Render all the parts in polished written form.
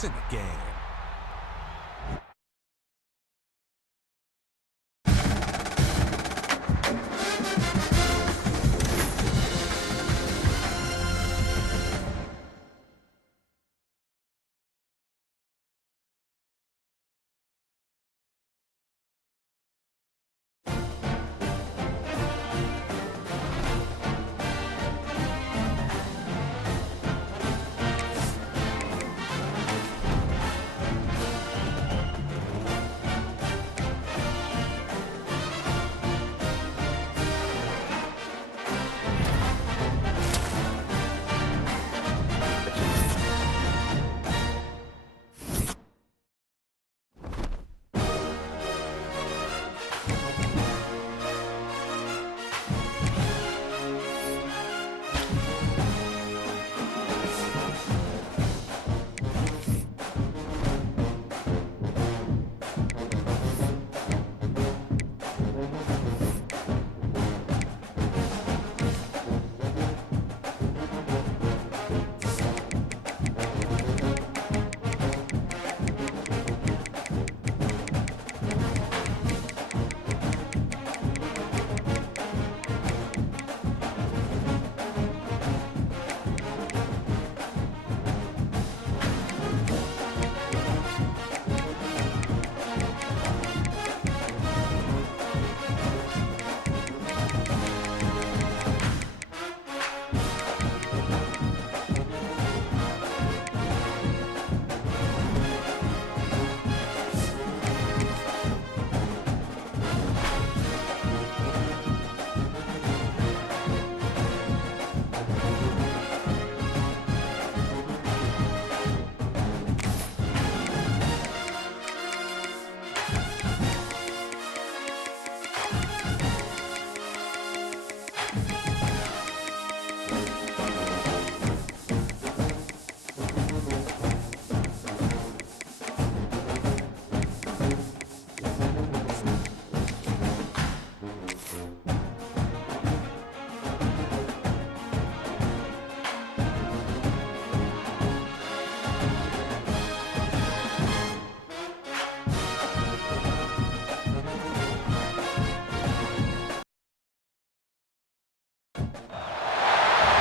points in the game.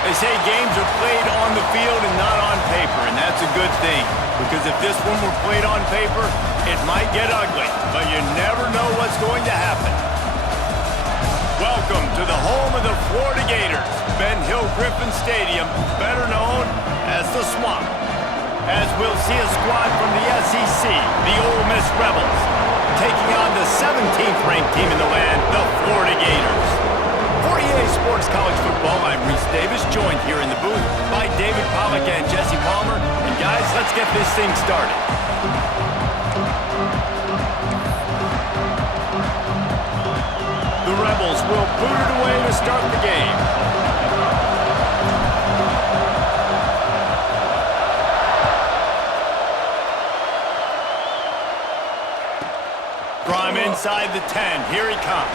They say games are played on the field and not on paper, and that's a good thing. Because if this one were played on paper, it might get ugly, but you never know what's going to happen. Welcome to the home of the Florida Gators, Ben Hill Griffin Stadium, better known as the Swamp. As we'll see a squad from the SEC, the Ole Miss Rebels, taking on the 17th ranked team in the land, the Florida Gators. For EA Sports College Football, I'm Reese Davis, joined here in the booth by David Pollack and Jesse Palmer. And guys, let's get this thing started. The Rebels will boot it away to start the game. From inside the 10, here he comes.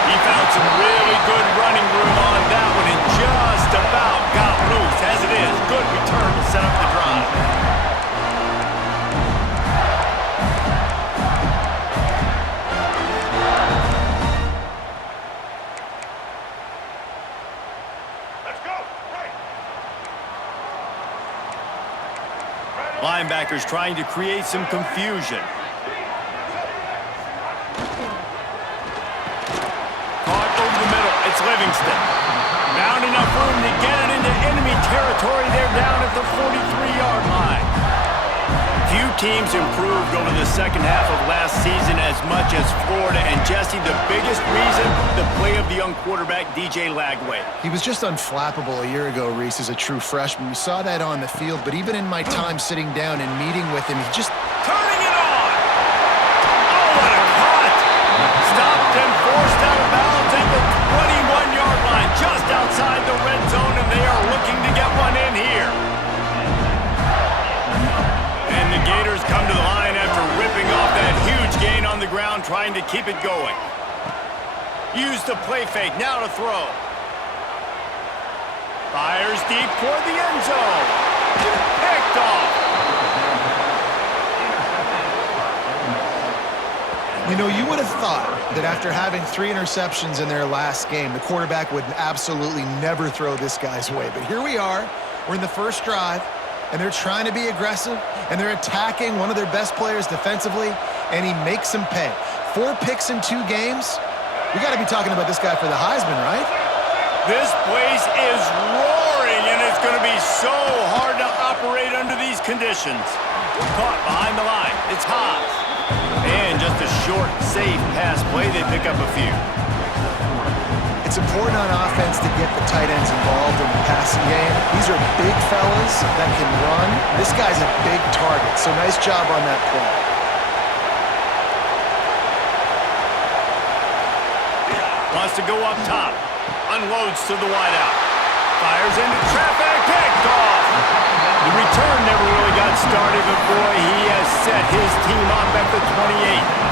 He found some really good running room on that one and just about got loose. As it is, good return to set up the drive. Let's go. Right. Linebackers trying to create some confusion. It's Livingston. Found enough room to get it into enemy territory. They're down at the 43-yard line. Few teams improved over the second half of last season as much as Florida. And Jesse, the biggest reason, the play of the young quarterback, DJ Lagway. He was just unflappable a year ago, Reese, as a true freshman. We saw that on the field, but even in my time sitting down and meeting with him, he just... Turning it on! Oh, what a cut! Stopped and forced out of bounds at the 21-yard line, just outside the red zone, and they are looking to get one in here. And the Gators come to the line after ripping off that huge gain on the ground, trying to keep it going. Use the play fake, now to throw. Fires deep toward the end zone. Picked off. You know, you would have thought that after having 3 interceptions in their last game, the quarterback would absolutely never throw this guy's way. But here we are. We're in the first drive, and they're trying to be aggressive, and they're attacking one of their best players defensively, and he makes them pay. 4 picks in 2 games. We got to be talking about this guy for the Heisman, right? This place is roaring, and it's going to be so hard to operate under these conditions. Caught behind the line. It's Haas. And just a short, safe pass play. They pick up a few. It's important on offense to get the tight ends involved in the passing game. These are big fellas that can run. This guy's a big target, so nice job on that play. Wants to go up top. Unloads to the wideout. Fires into traffic. Picked off. The return never really got started, but boy, he has set his team up at the 28.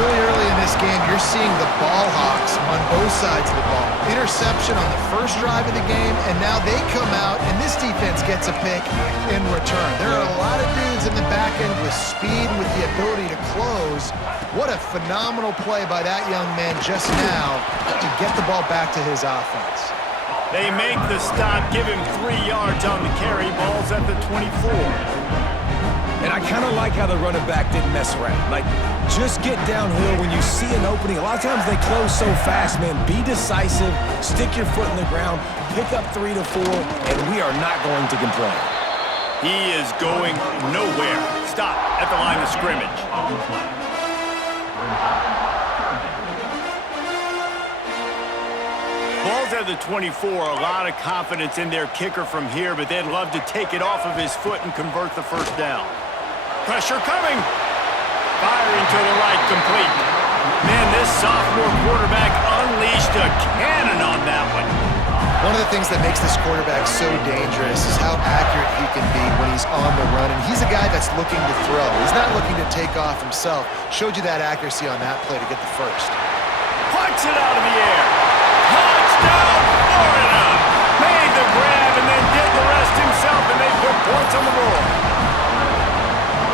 Really early in this game, you're seeing the ball hawks on both sides of the ball. Interception on the first drive of the game, and now they come out, and this defense gets a pick in return. There are a lot of dudes in the back end with speed and with the ability to close. What a phenomenal play by that young man just now to get the ball back to his offense. They make the stop, give him 3 yards on the carry. Ball's at the 24. And I kind of like how the running back didn't mess around. Like, just get downhill when you see an opening. A lot of times they close so fast, man. Be decisive, stick your foot in the ground, pick up 3 to 4, and we are not going to complain. He is going nowhere. Stop at the line of scrimmage. Ball's at the 24. A lot of confidence in their kicker from here, but they'd love to take it off of his foot and convert the first down. Pressure coming. Firing to the right, complete. Man, this sophomore quarterback unleashed a cannon on that one. One of the things that makes this quarterback so dangerous is how accurate he can be when he's on the run. And he's a guy that's looking to throw. He's not looking to take off himself. Showed you that accuracy on that play to get the first. Puts it out of the air. Touchdown, Florida! Made the grab and then did the rest himself, and they put points on the board.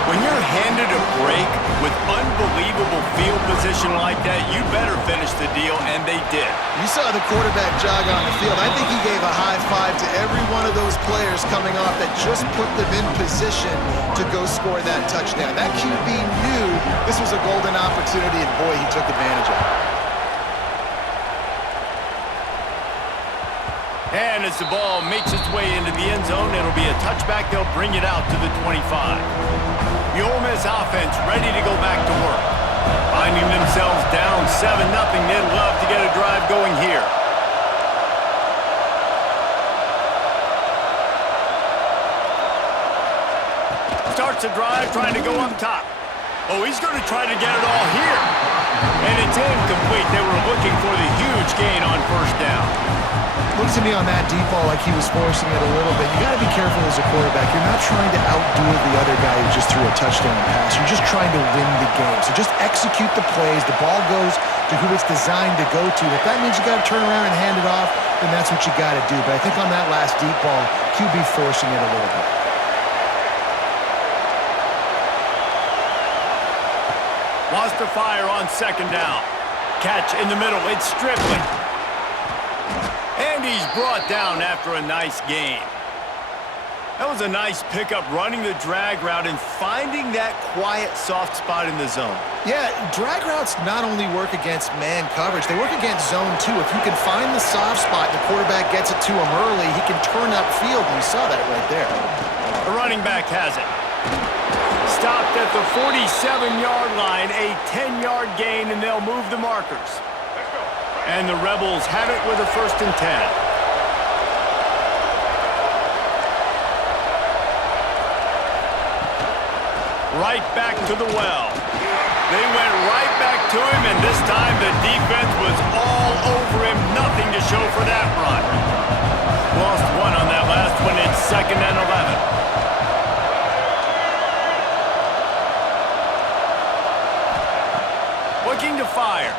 When you're handed a break with unbelievable field position like that, you better finish the deal, and they did. You saw the quarterback jog on the field. I think he gave a high five to every one of those players coming off that just put them in position to go score that touchdown. That QB knew this was a golden opportunity, and boy, he took advantage of it. And as the ball makes its way into the end zone, it'll be a touchback. They'll bring it out to the 25. The Ole Miss offense ready to go back to work. Finding themselves down 7-0. They'd love to get a drive going here. Starts a drive trying to go up top. Oh, he's going to try to get it all here. And it's incomplete. They were looking for the huge gain on first down. Looked to me on that deep ball like he was forcing it a little bit. You got to be careful as a quarterback. You're not trying to outduel the other guy who just threw a touchdown pass. You're just trying to win the game. So just execute the plays. The ball goes to who it's designed to go to. If that means you got to turn around and hand it off, then that's what you got to do. But I think on that last deep ball, QB forcing it a little bit. Wants to fire on second down. Catch in the middle. It's Strickland. And he's brought down after a nice gain. That was a nice pickup, running the drag route and finding that quiet, soft spot in the zone. Yeah, drag routes not only work against man coverage, they work against zone too. If you can find the soft spot and the quarterback gets it to him early, he can turn upfield, and you saw that right there. The running back has it. Stopped at the 47-yard line, a 10-yard gain, and they'll move the markers. And the Rebels have it with a 1st and 10. Right back to the well. They went right back to him, and this time the defense was all over him. Nothing to show for that run. Lost one on that last one. It's 2nd and 11. Looking to fire.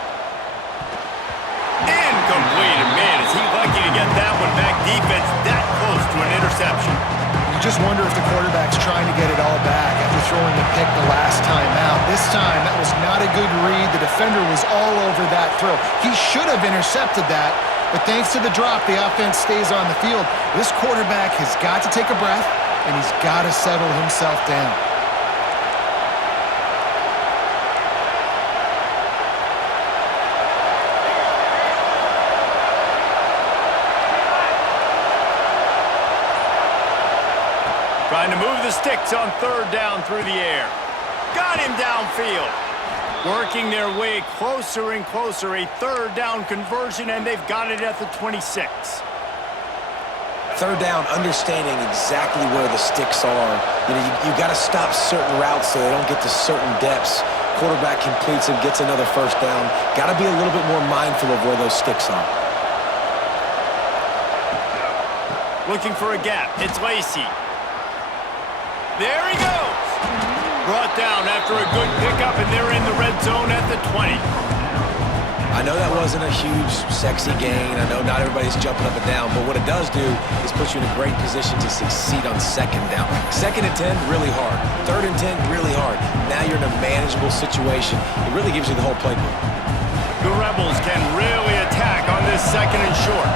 Incomplete. And man, is he lucky to get that one back. Defense that close to an interception. You just wonder if the quarterback's trying to get it all back after throwing the pick the last time out. This time, that was not a good read. The defender was all over that throw. He should have intercepted that, but thanks to the drop, the offense stays on the field. This quarterback has got to take a breath, and he's got to settle himself down. Trying to move the sticks on third down through the air. Got him downfield. Working their way closer and closer. A third down conversion, and they've got it at the 26. Third down, understanding exactly where the sticks are. You got to stop certain routes so they don't get to certain depths. Quarterback completes and gets another first down. Got to be a little bit more mindful of where those sticks are. Looking for a gap. It's Lacy. There he goes. Brought down after a good pickup, and they're in the red zone at the 20. I know that wasn't a huge, sexy gain. I know not everybody's jumping up and down, but what it does do is put you in a great position to succeed on second down. Second and 10, really hard. Third and 10, really hard. Now you're in a manageable situation. It really gives you the whole playbook. The Rebels can really attack on this second and short.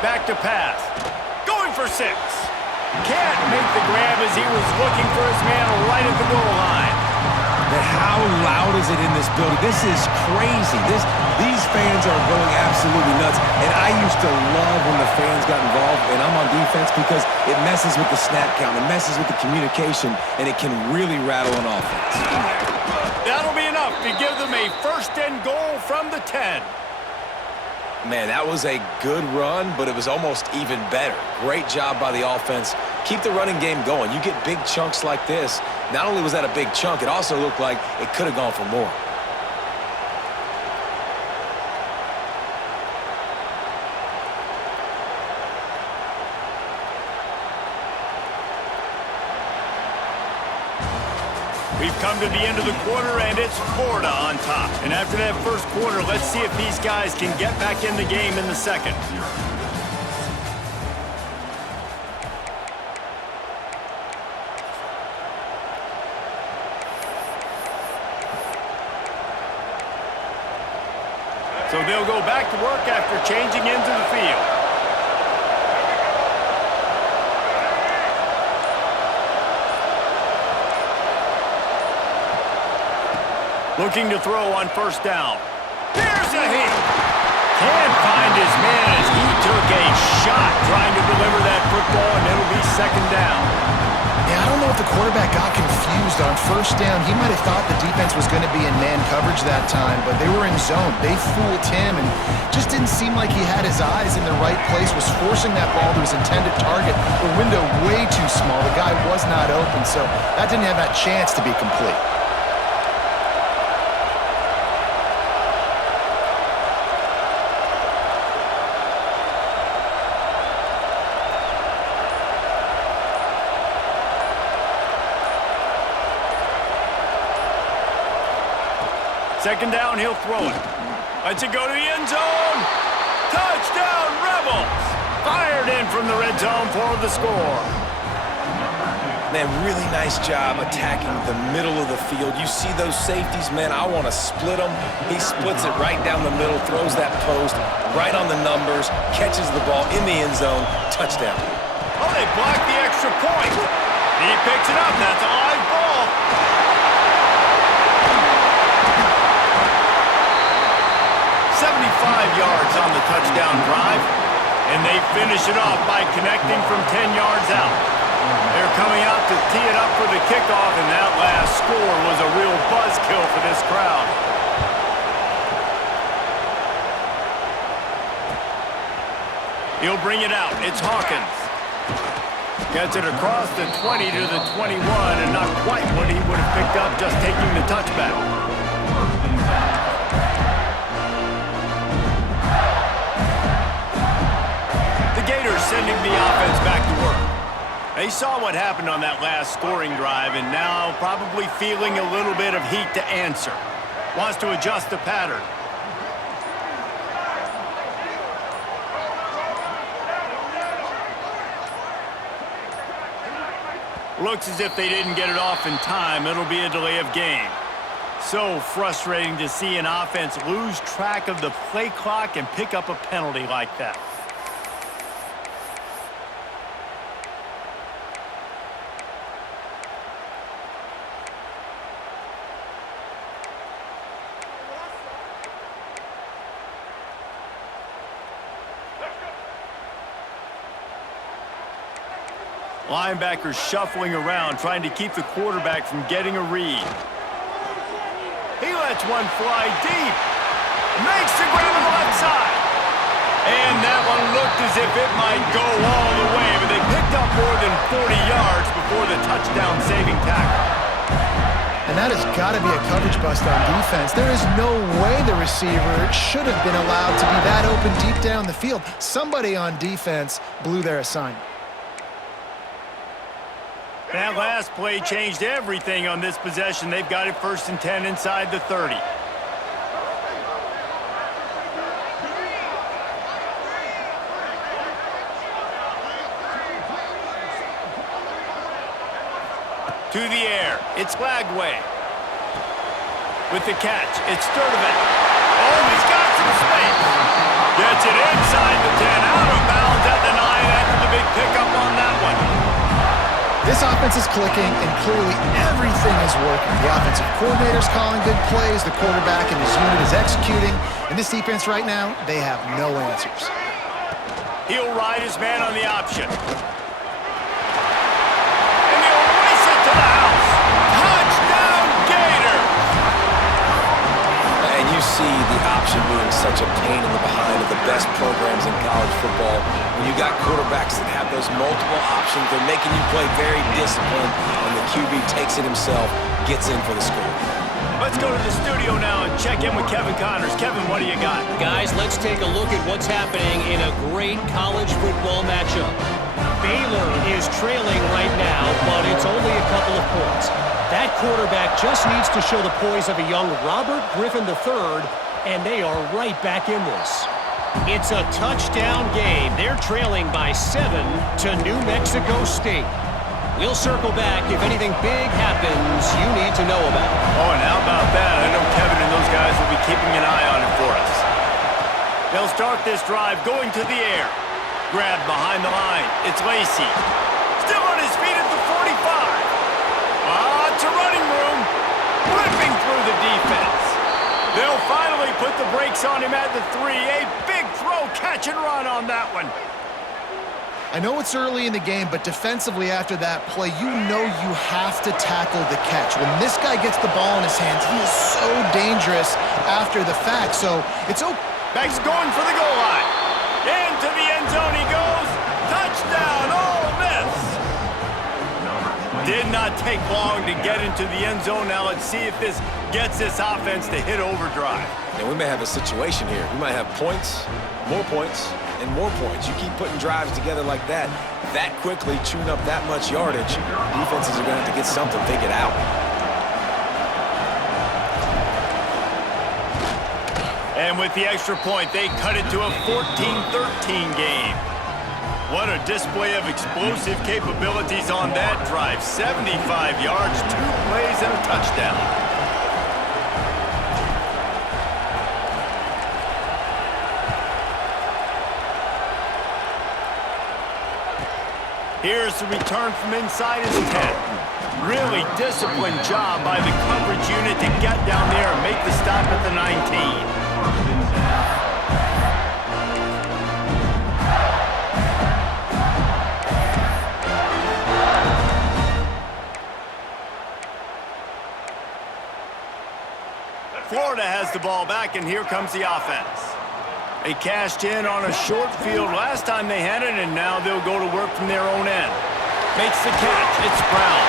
Back to pass. Going for 6. Can't make the grab as he was looking for his man right at the goal line. But how loud is it in this building? This is crazy. These fans are going absolutely nuts. And I used to love when the fans got involved, and I'm on defense because it messes with the snap count. It messes with the communication, and it can really rattle an offense. That'll be enough to give them a first and goal from the 10. Man, that was a good run, but it was almost even better. Great job by the offense. Keep the running game going. You get big chunks like this. Not only was that a big chunk, it also looked like it could have gone for more. We've come to the end of the quarter, and it's Florida on top. And after that first quarter, let's see if these guys can get back in the game in the second. So they'll go back to work after changing into the field. Looking to throw on first down. There's a hit. Can't find his man as he took a shot trying to deliver that football, and it'll be second down. Yeah, I don't know if the quarterback got confused on first down. He might have thought the defense was going to be in man coverage that time, but they were in zone. They fooled him and just didn't seem like he had his eyes in the right place, was forcing that ball to his intended target. The window way too small. The guy was not open, so that didn't have that chance to be complete. Second down, he'll throw it. Lets it go to the end zone. Touchdown, Rebels! Fired in from the red zone for the score. Man, really nice job attacking the middle of the field. You see those safeties, man, I want to split them. He splits it right down the middle, throws that post, right on the numbers, catches the ball in the end zone, touchdown. Oh, they blocked the extra point. He picks it up. That's a live ball. 75 yards on the touchdown drive, and they finish it off by connecting from 10 yards out. They're coming out to tee it up for the kickoff, and that last score was a real buzzkill for this crowd. He'll bring it out. It's Hawkins. Gets it across the 20 to the 21, and not quite what he would have picked up just taking the touchback. The Gators sending the offense back to work. They saw what happened on that last scoring drive and now probably feeling a little bit of heat to answer. Wants to adjust the pattern. Looks as if they didn't get it off in time. It'll be a delay of game. So frustrating to see an offense lose track of the play clock and pick up a penalty like that. Linebackers shuffling around, trying to keep the quarterback from getting a read. He lets one fly deep. Makes the grab on the left side. And that one looked as if it might go all the way, but they picked up more than 40 yards before the touchdown-saving tackle. And that has got to be a coverage bust on defense. There is no way the receiver should have been allowed to be that open deep down the field. Somebody on defense blew their assignment. That last play changed everything on this possession. They've got it 1st and 10 inside the 30. To the air, it's Lagway. With the catch, it's Sturdivant. Oh, he's got some space. Gets it inside the 10, out of bounds at the 9 after the big pickup on that one. This offense is clicking, and clearly everything is working. The offensive coordinator's calling good plays, the quarterback and his unit is executing, and this defense right now, they have no answers. He'll ride his man on the option. And he'll race it to the house. Touchdown, Gators! And you see the option being such a pain in the behind of the best programs in college football. When you got quarterbacks that have those multiple options, they're making you play very disciplined, and the QB takes it himself, gets in for the score. Let's go to the studio now and check in with Kevin Connors. Kevin, what do you got? Guys, let's take a look at what's happening in a great college football matchup. Baylor is trailing right now, but it's only a couple of points. That quarterback just needs to show the poise of a young Robert Griffin III, and they are right back in this. It's a touchdown game. They're trailing by 7 to New Mexico State. We'll circle back if anything big happens you need to know about. Oh, and how about that? I know Kevin and those guys will be keeping an eye on it for us. They'll start this drive going to the air. Grabbed behind the line. It's Lacey. Still on his feet at the 45. Lots of running room. Ripping through the defense. They'll finally put the brakes on him at the 3. A big throw, catch and run on that one. I know it's early in the game, but defensively after that play, you know you have to tackle the catch. When this guy gets the ball in his hands, he is so dangerous after the fact. So it's okay. Back's going for the goal line. Into the end zone he goes. Touchdown, Ole Miss. Did not take long to get into the end zone. Now let's see if this gets this offense to hit overdrive. And we may have a situation here. We might have points, and more points. You keep putting drives together like that quickly, chewing up that much yardage, defenses are going to have to get something figured out. And with the extra point, they cut it to a 14-13 game. What a display of explosive capabilities on that drive. 75 yards, 2 plays, and a touchdown. Here's the return from inside his 10. Really disciplined job by the coverage unit to get down there and make the stop at the 19. Florida has the ball back, and here comes the offense. They cashed in on a short field last time they had it, and now they'll go to work from their own end. Makes the catch. It's Brown.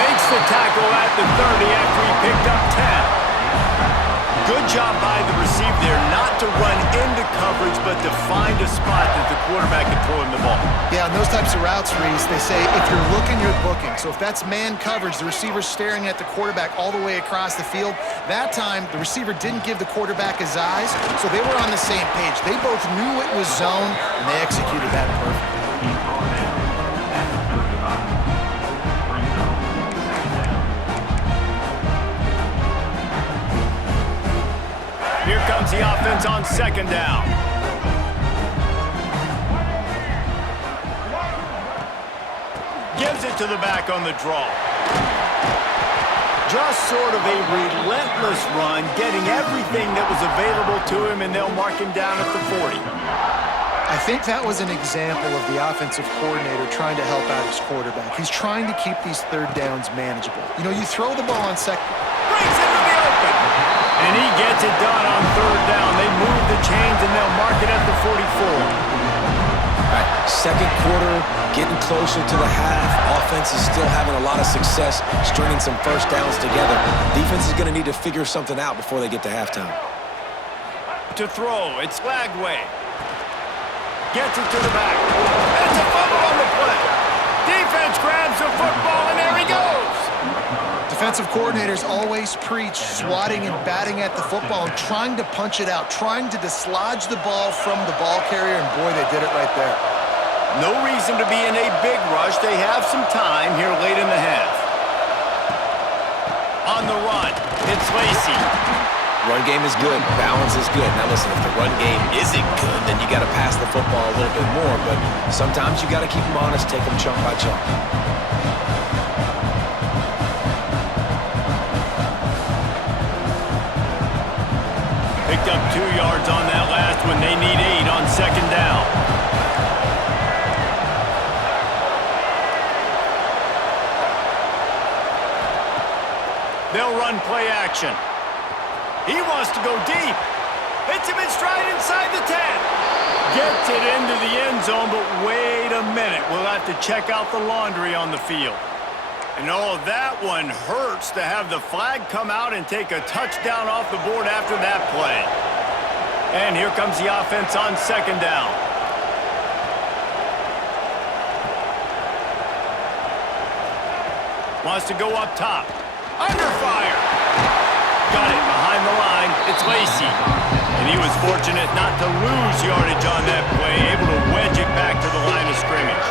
Makes the tackle at the 30 after he picked up 10. Good job by the receiver there not to run into coverage, but to find a spot that the quarterback can throw him the ball. Yeah, on those types of routes, Reese, they say if you're looking, you're booking. So if that's man coverage, the receiver's staring at the quarterback all the way across the field. That time, the receiver didn't give the quarterback his eyes, so they were on the same page. They both knew it was zone, and they executed that perfectly. Here comes the offense on second down. Gives it to the back on the draw. Just sort of a relentless run, getting everything that was available to him, and they'll mark him down at the 40. I think that was an example of the offensive coordinator trying to help out his quarterback. He's trying to keep these third downs manageable. You know, you throw the ball on second. Brings it to the open. And he gets it done on third down. They move the chains, and they'll mark it at the 44. All right, second quarter, getting closer to the half. Offense is still having a lot of success stringing some first downs together. Defense is going to need to figure something out before they get to halftime. To throw, it's Lagway. Gets it to the back. It's a fumble on the play. Defense grabs the football, and there he goes. Defensive coordinators always preach swatting and batting at the football and trying to punch it out, trying to dislodge the ball from the ball carrier, and boy, they did it right there. No reason to be in a big rush. They have some time here late in the half. On the run, it's Lacy. Run game is good. Balance is good. Now listen, if the run game isn't good, then you got to pass the football a little bit more. But sometimes you got to keep them honest, take them chunk by chunk. Picked up 2 yards on that last one. They need 8 on second down. They'll run play action. He wants to go deep. Hits him in stride inside the 10. Gets it into the end zone, but wait a minute. We'll have to check out the laundry on the field. And oh, that one hurts to have the flag come out and take a touchdown off the board after that play. And here comes the offense on second down. Wants to go up top. Under fire. Got it behind the line. It's Lacy. And he was fortunate not to lose yardage on that play, able to wedge it back to the line of scrimmage.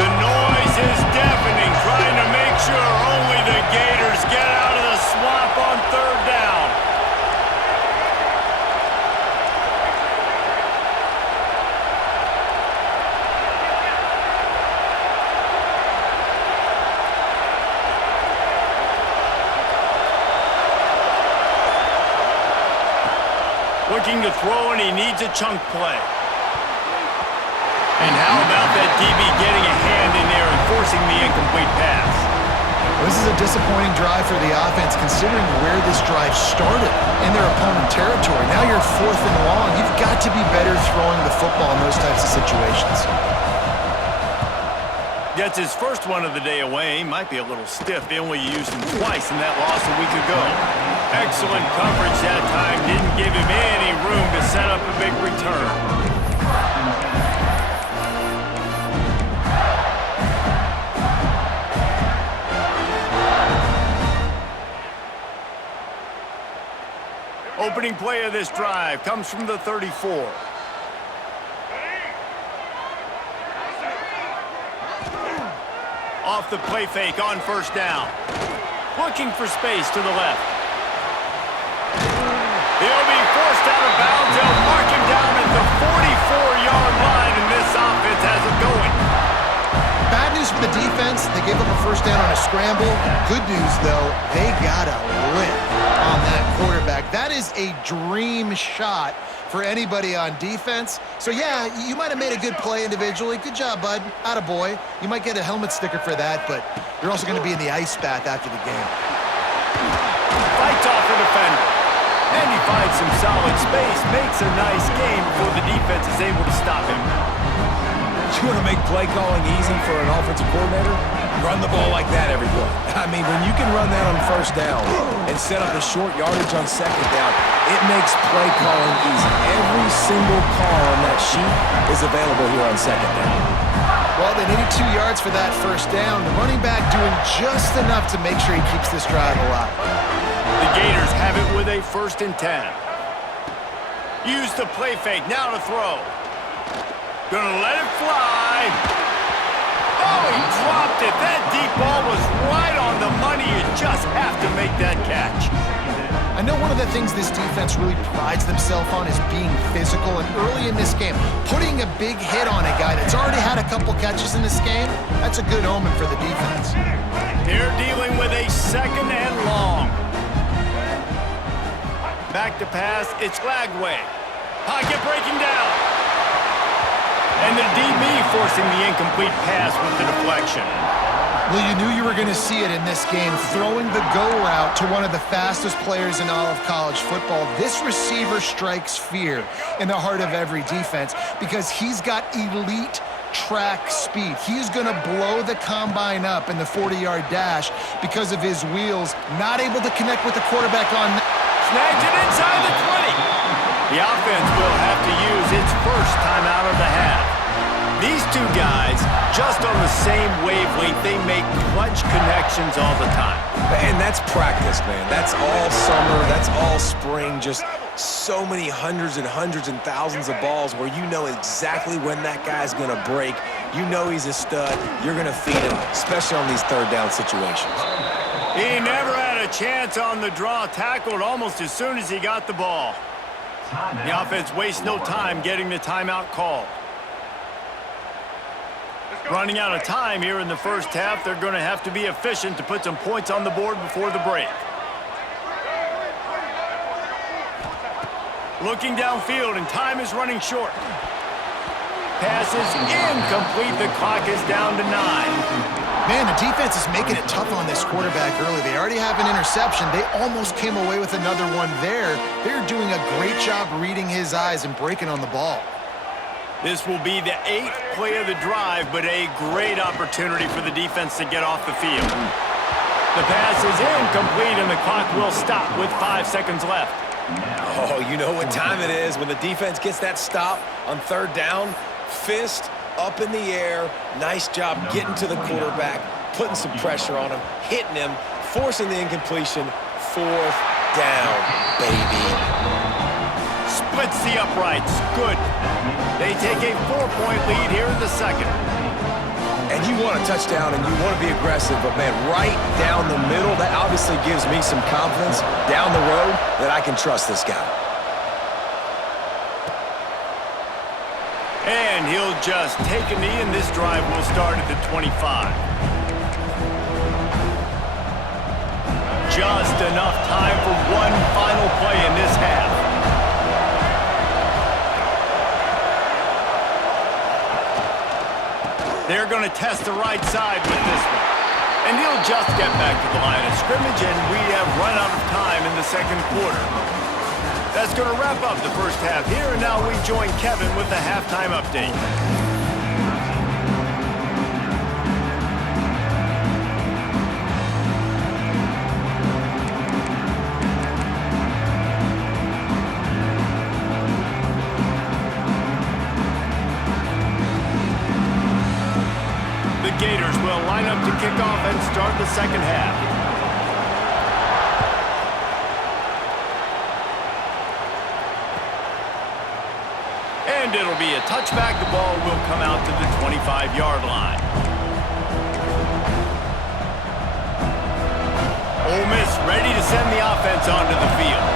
The noise is deafening, trying to make sure only the Gators get out of the swamp on third down. Looking to throw, and he needs a chunk play. And how about that DB getting a hand in there and forcing the incomplete pass? This is a disappointing drive for the offense, considering where this drive started in their opponent territory. Now you're 4th and long. You've got to be better throwing the football in those types of situations. Gets his first one of the day away. Might be a little stiff. They only used him twice in that loss a week ago. Excellent coverage that time. Didn't give him any room to set up a big return. Opening play of this drive comes from the 34. Off the play fake on first down. Looking for space to the left. He'll be forced out of bounds. They'll mark him down at the 44-yard line, and this offense has it going. Bad news for the defense. They gave up a first down on a scramble. Good news, though, they got a lick on that quarterback. That is a dream shot for anybody on defense. So, yeah, you might have made a good play individually. Good job, bud. Attaboy. You might get a helmet sticker for that, but you're also going to be in the ice bath after the game. Fights off the defender. And he finds some solid space, makes a nice game before the defense is able to stop him. You want to make play calling easy for an offensive coordinator? Run the ball like that every play. I mean, when you can run that on first down and set up a short yardage on second down, it makes play calling easy. Every single call on that sheet is available here on second down. Well, they needed 2 yards for that first down. The running back doing just enough to make sure he keeps this drive alive. The Gators have it with a 1st and 10. Use the play fake, now to throw. Gonna let it fly. Oh, he dropped it. That deep ball was right on the money. You just have to make that catch. I know one of the things this defense really prides themselves on is being physical, and early in this game, putting a big hit on a guy that's already had a couple catches in this game, that's a good omen for the defense. They're dealing with a 2nd and long. Back to pass, it's Lagway. Pocket breaking down. And the DB forcing the incomplete pass with the deflection. Well, you knew you were going to see it in this game, throwing the go route to one of the fastest players in all of college football. This receiver strikes fear in the heart of every defense because he's got elite track speed. He's going to blow the combine up in the 40-yard dash because of his wheels, not able to connect with the quarterback on. Snags it inside the 20. The offense will have to use its first timeout of the half. These two guys, just on the same wavelength, they make clutch connections all the time. And that's practice, man. That's all summer. That's all spring. Just so many hundreds and thousands of balls where you know exactly when that guy's going to break. You know he's a stud. You're going to feed him, especially on these third down situations. He never had a chance on the draw. Tackled almost as soon as he got the ball. The offense wastes no time getting the timeout called. Running out of time here in the first half. They're going to have to be efficient to put some points on the board before the break. Looking downfield, and time is running short. Pass is incomplete. The clock is down to 9. Man, the defense is making it tough on this quarterback early. They already have an interception. They almost came away with another one there. They're doing a great job reading his eyes and breaking on the ball. This will be the 8th play of the drive, but a great opportunity for the defense to get off the field. The pass is incomplete, and the clock will stop with 5 seconds left. Oh, you know what time it is when the defense gets that stop on third down. Fist up in the air. Nice job getting to the quarterback, putting some pressure on him, hitting him, forcing the incompletion. 4th down, baby. Splits the uprights. Good. They take a 4-point lead here in the second. And you want a touchdown and you want to be aggressive, but man, right down the middle, that obviously gives me some confidence down the road that I can trust this guy. And he'll just take a knee, and this drive will start at the 25. Just enough time for one final play in this half. They're going to test the right side with this one. And he'll just get back to the line of scrimmage, and we have run out of time in the second quarter. That's going to wrap up the first half here, and now we join Kevin with the halftime update. The Gators will line up to kick off and start the second half. And it'll be a touchback. The ball will come out to the 25-yard line. Ole Miss ready to send the offense onto the field.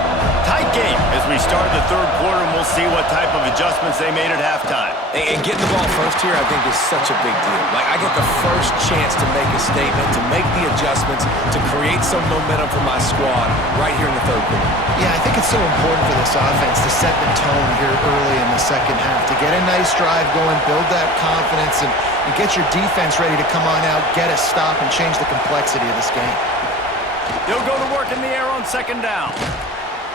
Tight game as we start the third quarter, and we'll see what type of adjustments they made at halftime. And getting the ball first here, I think, is such a big deal. Like, I get the first chance to make a statement, to make the adjustments, to create some momentum for my squad right here in the third quarter. Yeah, I think it's so important for this offense to set the tone here early in the second half, to get a nice drive going, build that confidence, and get your defense ready to come on out, get a stop, and change the complexity of this game. They'll go to work in the air on second down.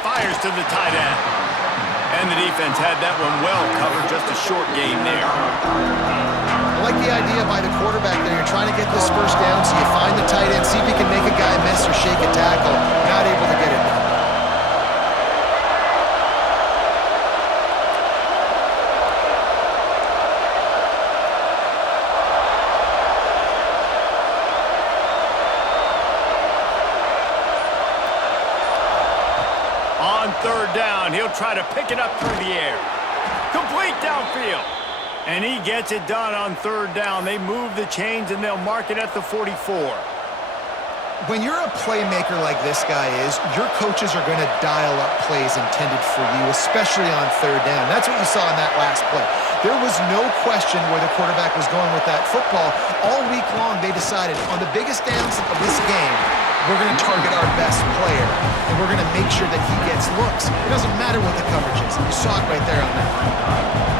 Fires to the tight end. And the defense had that one well covered, just a short gain there. I like the the idea by the quarterback there. You're trying to get this first down, so you find the tight end, see if he can make a guy miss or shake a tackle. Not able to get it done. On third down, he'll try to pick it up through the air. Complete downfield. And he gets it done on third down. They move the chains, and they'll mark it at the 44. When you're a playmaker like this guy is, your coaches are going to dial up plays intended for you, especially on third down. That's what you saw in that last play. There was no question where the quarterback was going with that football. All week long, they decided on the biggest downs of this game, we're going to target our best player, and we're going to make sure that he gets looks. It doesn't matter what the coverage is. You saw it right there on that.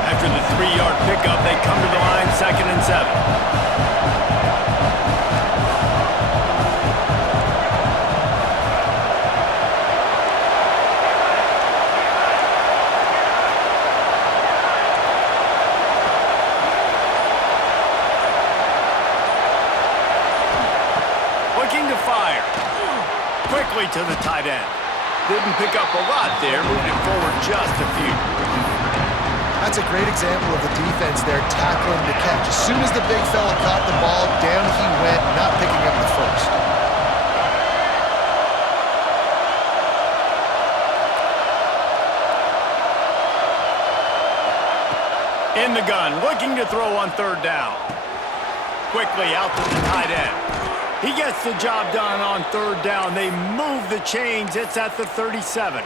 After the 3-yard pickup, they come to the line, 2nd and 7. Looking to fire. Quickly to the tight end. Didn't pick up a lot there, moved it forward just a few. That's a great example of the defense there tackling the catch. As soon as the big fella caught the ball, down he went, not picking up the first. In the gun, looking to throw on third down. Quickly out to the tight end. He gets the job done on third down. They move the chains. It's at the 37.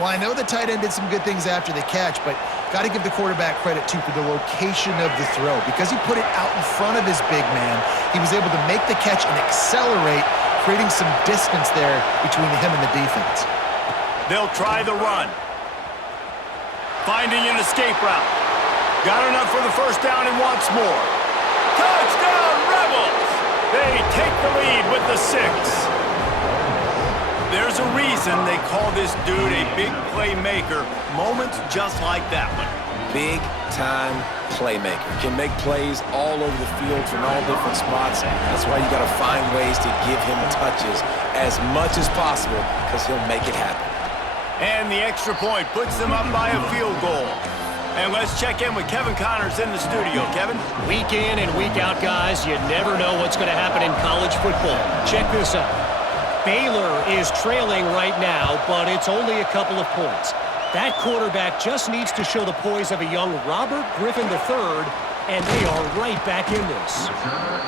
Well, I know the tight end did some good things after the catch, but got to give the quarterback credit, too, for the location of the throw. Because he put it out in front of his big man, he was able to make the catch and accelerate, creating some distance there between him and the defense. They'll try the run. Finding an escape route. Got enough for the first down and wants more. Touchdown, Rebels! They take the lead with the 6. There's a reason they call this dude a big playmaker. Moments just like that one. Big-time playmaker. Can make plays all over the field from all different spots. That's why you got to find ways to give him touches as much as possible, because he'll make it happen. And the extra point puts them up by a field goal. And let's check in with Kevin Connors in the studio. Kevin? Week in and week out, guys, you never know what's going to happen in college football. Check this out. Baylor is trailing right now, but it's only a couple of points. That quarterback just needs to show the poise of a young Robert Griffin III, and they are right back in this.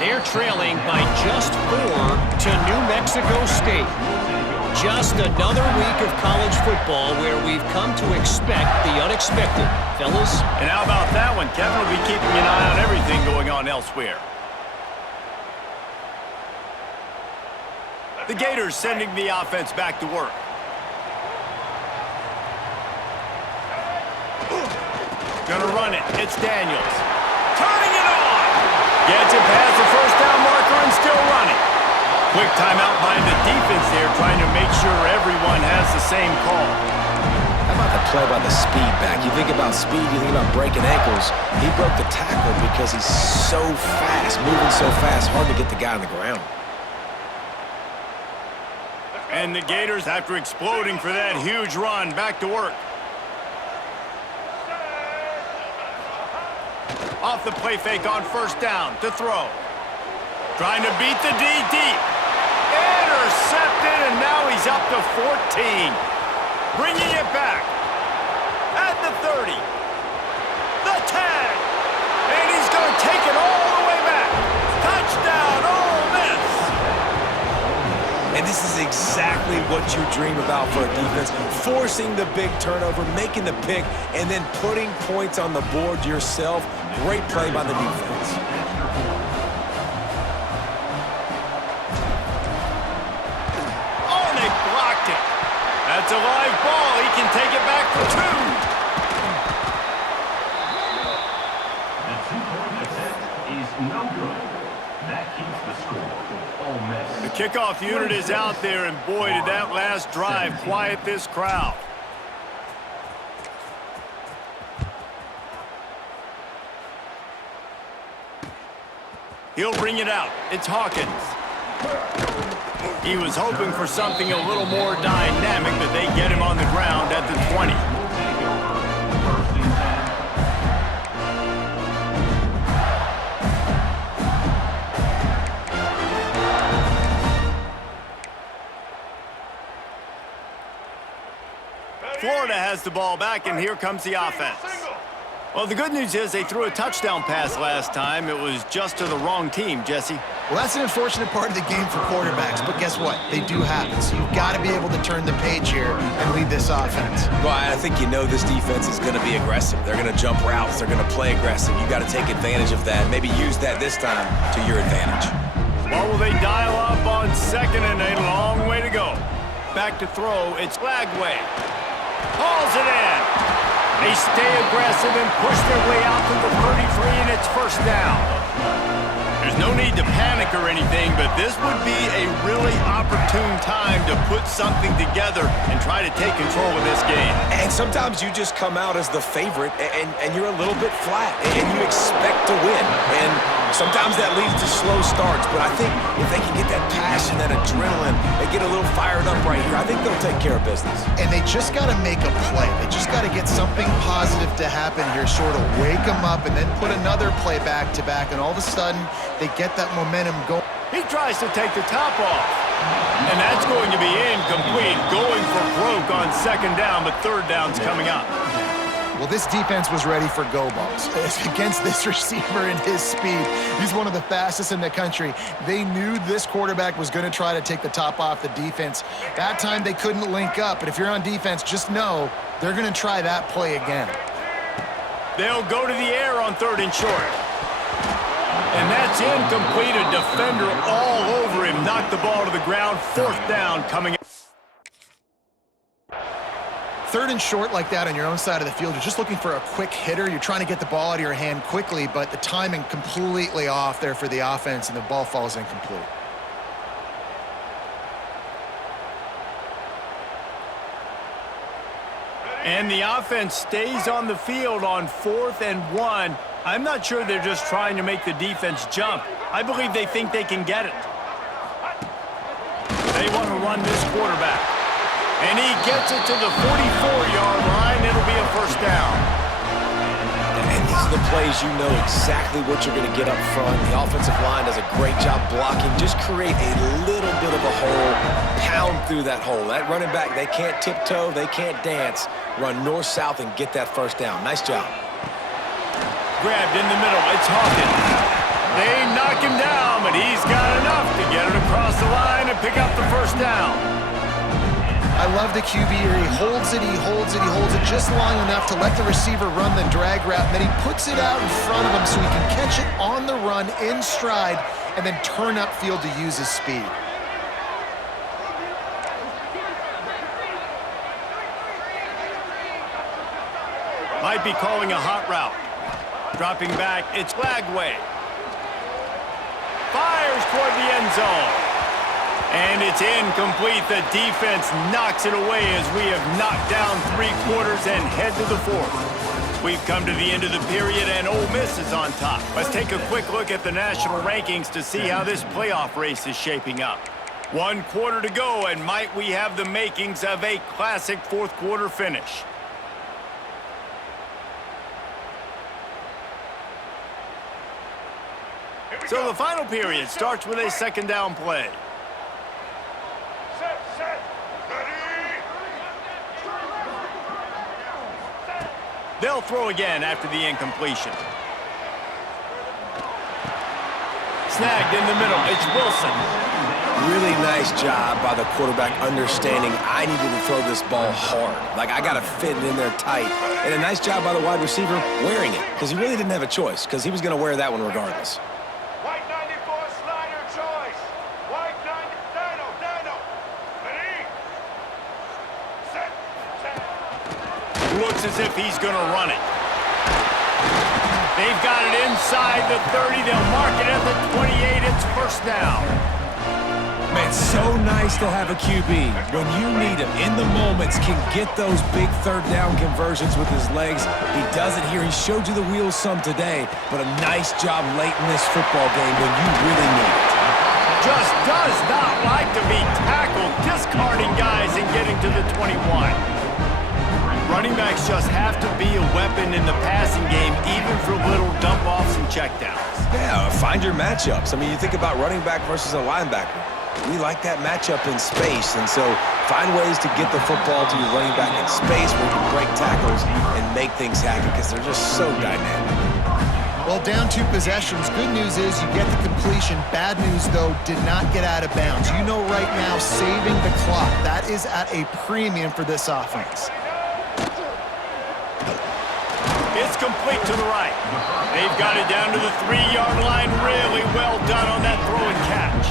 They're trailing by just 4 to New Mexico State. Just another week of college football where we've come to expect the unexpected, fellas. And how about that one? Kevin will be keeping an eye on everything going on elsewhere. The Gators sending the offense back to work. Gonna run it. It's Daniels. Turning it on! Gets it past the first down marker and still running. Quick timeout by the defense there, trying to make sure everyone has the same call. How about the play by the speed back? You think about speed, you think about breaking ankles. He broke the tackle because he's so fast, moving so fast, hard to get the guy on the ground. And the Gators, after exploding for that huge run, back to work. Off the play fake on first down to throw. Trying to beat the D deep. Intercepted, and now he's up to 14. Bringing it back. At the 30. The 10. And he's going to take it all the way back. Touchdown, Ole Miss. And this is exactly what you dream about for a defense. Forcing the big turnover, making the pick, and then putting points on the board yourself. Great play by the defense. Oh, and they blocked it. That's a live ball. He can take it back for 2. The two-point attempt is no good. That keeps the score. Ole Miss. The kickoff unit is out there, and boy, did that last drive quiet this crowd. He'll bring it out. It's Hawkins. He was hoping for something a little more dynamic, but they get him on the ground at the 20. Florida has the ball back, and here comes the offense. Well, the good news is they threw a touchdown pass last time. It was just to the wrong team, Jesse. Well, that's an unfortunate part of the game for quarterbacks, but guess what? They do happen, so you've got to be able to turn the page here and lead this offense. Well, I think you know this defense is going to be aggressive. They're going to jump routes. They're going to play aggressive. You got to take advantage of that. Maybe use that this time to your advantage. Well, will they dial up on second and a long way to go? Back to throw. It's Lagway. Hauls it in. They stay aggressive and push their way out to the 33, and it's first down. There's no need to panic or anything, but this would be a really opportune time to put something together and try to take control of this game. And sometimes you just come out as the favorite, and you're a little bit flat, and you expect to win. And sometimes that leads to slow starts, but I think if they can get that passion, that adrenaline, they get a little fired up right here, I think they'll take care of business. And they just got to make a play. They just got to get something positive to happen here, sort of wake them up, and then put another play back-to-back, and all of a sudden, they get that momentum going. He tries to take the top off, and that's going to be incomplete, going for broke on second down, but third down's coming up. Well, this defense was ready for go balls. Against this receiver and his speed, he's one of the fastest in the country. They knew this quarterback was going to try to take the top off the defense. That time they couldn't link up, but if you're on defense, just know they're going to try that play again. They'll go to the air on third and short. And that's incomplete. A defender all over him. Knocked the ball to the ground. Fourth down coming up. Third and short like that on your own side of the field, you're just looking for a quick hitter. You're trying to get the ball out of your hand quickly, but the timing completely off there for the offense, and the ball falls incomplete. And the offense stays on the field on 4th and 1. I'm not sure they're just trying to make the defense jump. I believe they think they can get it. They want to run this quarterback. And he gets it to the 44-yard line. It'll be a first down. And these are the plays you know exactly what you're going to get up front. The offensive line does a great job blocking. Just create a little bit of a hole, pound through that hole. That running back, they can't tiptoe, they can't dance. Run north-south and get that first down. Nice job. Grabbed in the middle. It's Hawkins. They knock him down, but he's got enough to get it across the line and pick up the first down. I love the QB here. He holds it, he holds it, he holds it just long enough to let the receiver run the drag route. Then he puts it out in front of him so he can catch it on the run in stride and then turn upfield to use his speed. Might be calling a hot route. Dropping back, it's Lagway. Fires toward the end zone. And it's incomplete. The defense knocks it away as we have knocked down 3 quarters and head to the 4th. We've come to the end of the period, and Ole Miss is on top. Let's take a quick look at the national rankings to see how this playoff race is shaping up. 1 quarter to go, and might we have the makings of a classic 4th quarter finish. So the final period starts with a second down play. They'll throw again after the incompletion. Snagged in the middle. It's Wilson. Really nice job by the quarterback understanding I needed to throw this ball hard. Like, I got to fit it in there tight. And a nice job by the wide receiver wearing it, because he really didn't have a choice, because he was going to wear that one regardless. White 94 slider choice. White 90, Dino. Ready? Set. Looks as if he's going to run it. They've got it inside the 30. They'll mark it at the 28. It's first down. Man, so nice to have a QB. When you need him, in the moments, can get those big third down conversions with his legs. He does it here. He showed you the wheels some today, but a nice job late in this football game when you really need it. Just does not like to be tackled, discarding guys and getting to the 21. Running backs just have to be a weapon in the passing game, even for little dump-offs and checkdowns. Yeah, find your matchups. I mean, you think about running back versus a linebacker. We like that matchup in space, and so find ways to get the football to your running back in space where you can break tackles and make things happen because they're just so dynamic. Well, down 2 possessions. Good news is you get the completion. Bad news, though, did not get out of bounds. You know right now, saving the clock, that is at a premium for this offense. It's complete to the right. They've got it down to the 3-yard line. Really well done on that throw and catch.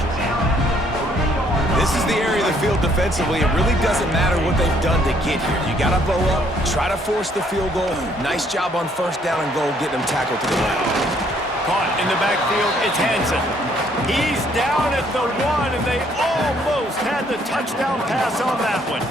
This is the area of the field defensively. It really doesn't matter what they've done to get here. You got to bow up, try to force the field goal. Nice job on first down and goal, getting them tackled to the ground. Caught in the backfield, it's Hansen. He's down at the 1, and they almost had the touchdown pass on that one.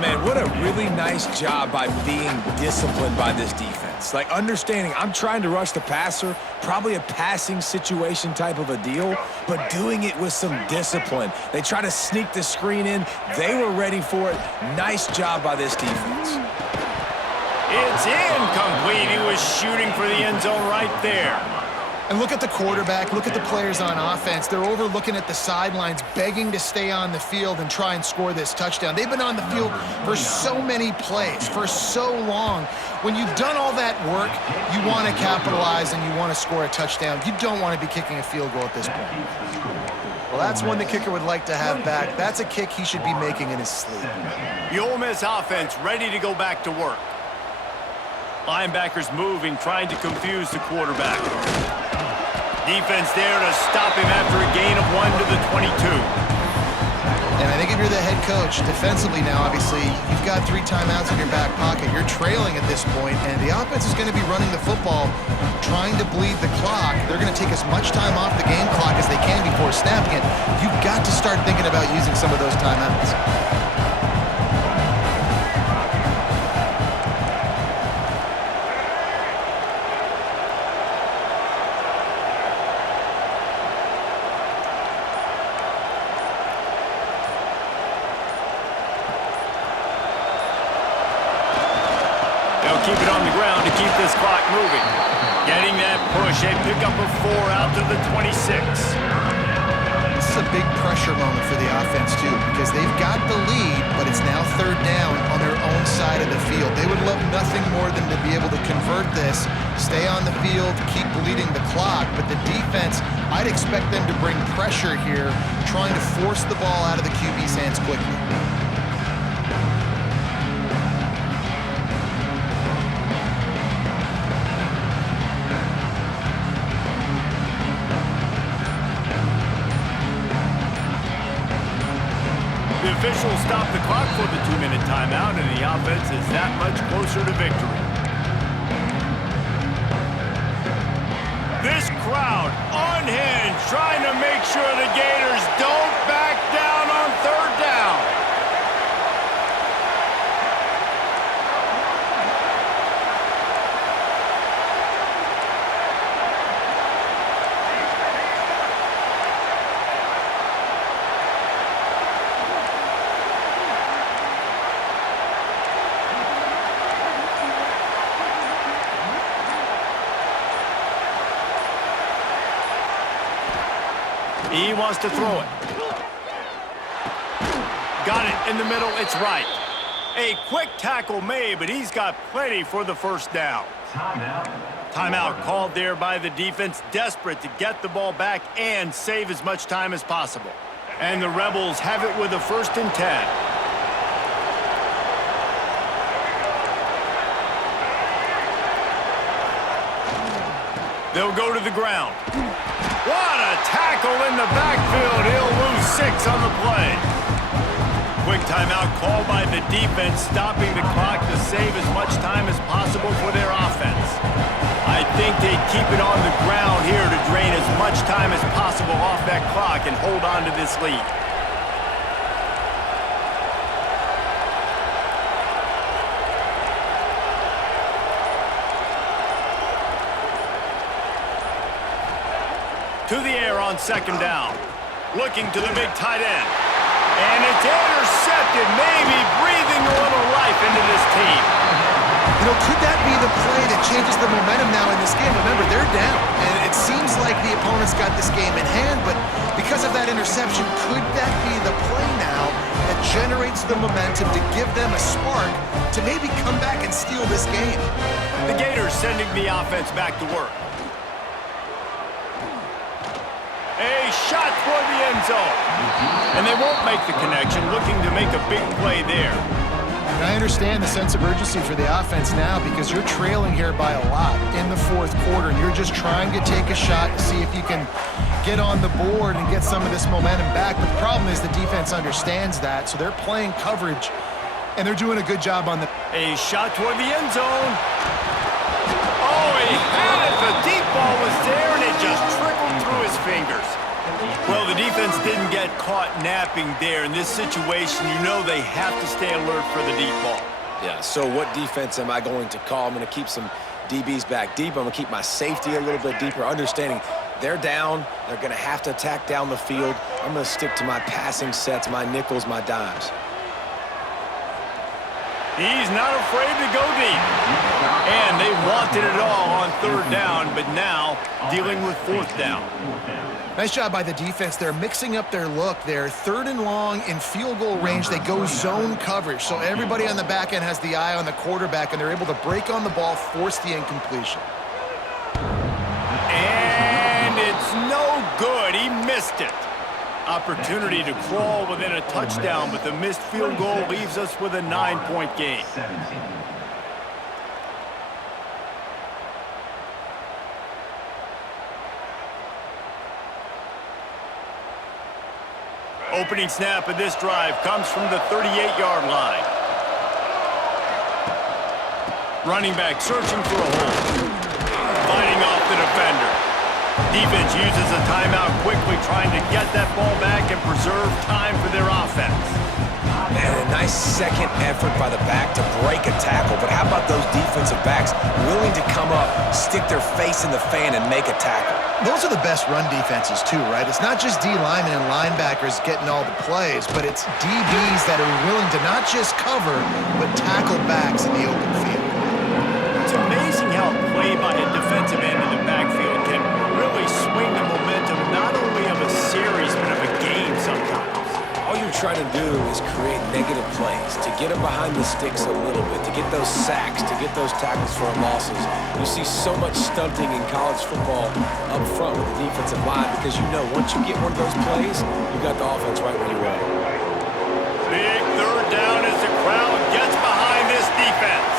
Man, what a really nice job by being disciplined by this defense. Like, understanding I'm trying to rush the passer, probably a passing situation type of a deal, but doing it with some discipline. They try to sneak the screen in. They were ready for it. Nice job by this defense. It's incomplete. He was shooting for the end zone right there. And look at the quarterback, look at the players on offense. They're overlooking at the sidelines, begging to stay on the field and try and score this touchdown. They've been on the field for so many plays, for so long. When you've done all that work, you want to capitalize and you want to score a touchdown. You don't want to be kicking a field goal at this point. Well, that's one the kicker would like to have back. That's a kick he should be making in his sleep. The Ole Miss offense ready to go back to work. Linebackers moving, trying to confuse the quarterback. Defense there to stop him after a gain of 1 to the 22. And I think if you're the head coach, defensively now, obviously, you've got 3 timeouts in your back pocket. You're trailing at this point, and the offense is going to be running the football, trying to bleed the clock. They're going to take as much time off the game clock as they can before snapping it. You've got to start thinking about using some of those timeouts. Keep it on the ground to keep this clock moving. Getting that push, a pickup of 4 out to the 26. This is a big pressure moment for the offense, too, because they've got the lead, but it's now 3rd down on their own side of the field. They would love nothing more than to be able to convert this, stay on the field, keep bleeding the clock, but the defense, I'd expect them to bring pressure here, trying to force the ball out of the QB's hands quickly. The officials stop the clock for the 2-minute timeout, and the offense is that much closer to victory. This crowd unhinged, trying to make sure the Gators don't back down on 3rd down. He wants to throw it. Got it in the middle, it's right. A quick tackle made, but he's got plenty for the first down. Timeout called there by the defense, desperate to get the ball back and save as much time as possible. And the Rebels have it with a 1st and 10. They'll go to the ground. What a tackle in the backfield. He'll lose 6 on the play. Quick timeout called by the defense, stopping the clock to save as much time as possible for their offense. I think they'd keep it on the ground here to drain as much time as possible off that clock and hold on to this lead. To the air on second down. Looking to the big tight end. And it's intercepted, maybe breathing a little life into this team. You know, could that be the play that changes the momentum now in this game? Remember, they're down, and it seems like the opponent's got this game in hand, but because of that interception, could that be the play now that generates the momentum to give them a spark to maybe come back and steal this game? The Gators sending the offense back to work. A shot toward the end zone. And they won't make the connection, looking to make a big play there. And I understand the sense of urgency for the offense now because you're trailing here by a lot in the fourth quarter, and you're just trying to take a shot to see if you can get on the board and get some of this momentum back. But the problem is the defense understands that, so they're playing coverage, and they're doing a good job on the... A shot toward the end zone. Oh, he had it. The deep ball was there, and it just trickled through his fingers. Well, the defense didn't get caught napping there. In this situation, you know they have to stay alert for the deep ball. Yeah, so what defense am I going to call? I'm going to keep some DBs back deep. I'm going to keep my safety a little bit deeper, understanding they're down. They're going to have to attack down the field. I'm going to stick to my passing sets, my nickels, my dimes. He's not afraid to go deep. And they wanted it all on third down, but now dealing with fourth down. Nice job by the defense. They're mixing up their look. They're third and long in field goal range. They go zone coverage, so everybody on the back end has the eye on the quarterback, and they're able to break on the ball, force the incompletion. And it's no good. He missed it. Opportunity to crawl within a touchdown, but the missed field goal leaves us with a 9-point game. Opening snap of this drive comes from the 38-yard line. Running back searching for a hole. Fighting off the defender. Defense uses a timeout quickly, trying to get that ball back and preserve time for their offense. Man, a nice second effort by the back to break a tackle, but how about those defensive backs willing to come up, stick their face in the fan, and make a tackle? Those are the best run defenses too, right? It's not just D linemen and linebackers getting all the plays, but it's DBs that are willing to not just cover, but tackle backs in the open field. It's amazing how a play by a defensive end in the backfield can really swing the momentum not only of a series, but of a game sometimes. All you're trying to do is create negative plays, to get them behind the sticks a little bit, to get those sacks, to get those tackles for losses. You see so much stunting in college football up front with the defensive line because you know once you get one of those plays, you got the offense right where you want it. Big third down as the crowd gets behind this defense.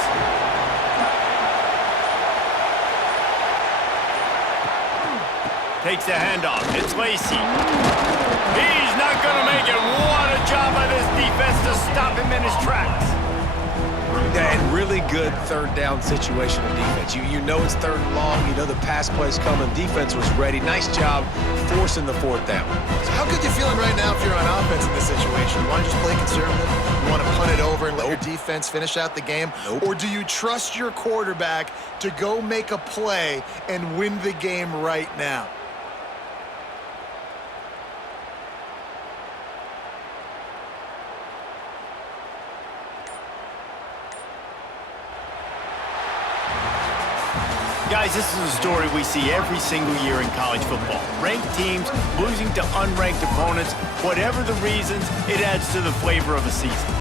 Takes the handoff. It's Lacy. He's not going to make it. What a job by this defense to stop him in his tracks. And really good third down situational defense. You know it's third and long. You know the pass play's coming. Defense was ready. Nice job forcing the fourth down. So how good you feeling right now if you're on offense in this situation? You want to just play conservative? You want to punt it over and let your defense finish out the game? Nope. Or do you trust your quarterback to go make a play and win the game right now? Guys, this is a story we see every single year in college football. Ranked teams losing to unranked opponents. Whatever the reasons, it adds to the flavor of a season.